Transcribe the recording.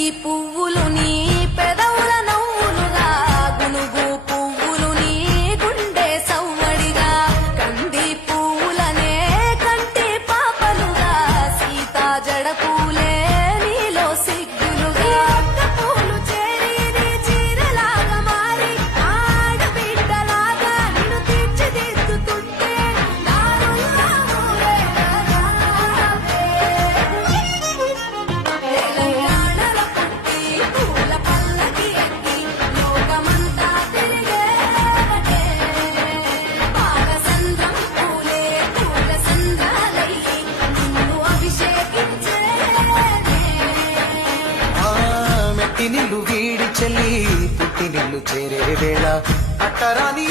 కంది పువ్వులు నీ పెదవుల నవ్వులుగా గునుగు పువ్వులు నీ గుండె సవ్వడిగా కంది పువ్వులనే కంటి పాపలుగా సీతా జడ పూలే నీలో సిగ్గులుగా పూలు చేరి నీ చీరలాగా మారి ఆడబిడ్డలాగా నిన్ను తీర్చిదిద్దుతుంటే దారుల్లా తెలంగాణలో పుట్టి పూల పల్లకి ఎక్కి లోకమంతా తిరిగేవటే పాలసంద్రం పూలే పూల సంద్రాలయ్యి నిన్ను అభిషేకించేనే మెట్టి నిల్లు వీడి చెల్లి పుట్టి నిల్లు చేరే వేళ అట్టరాని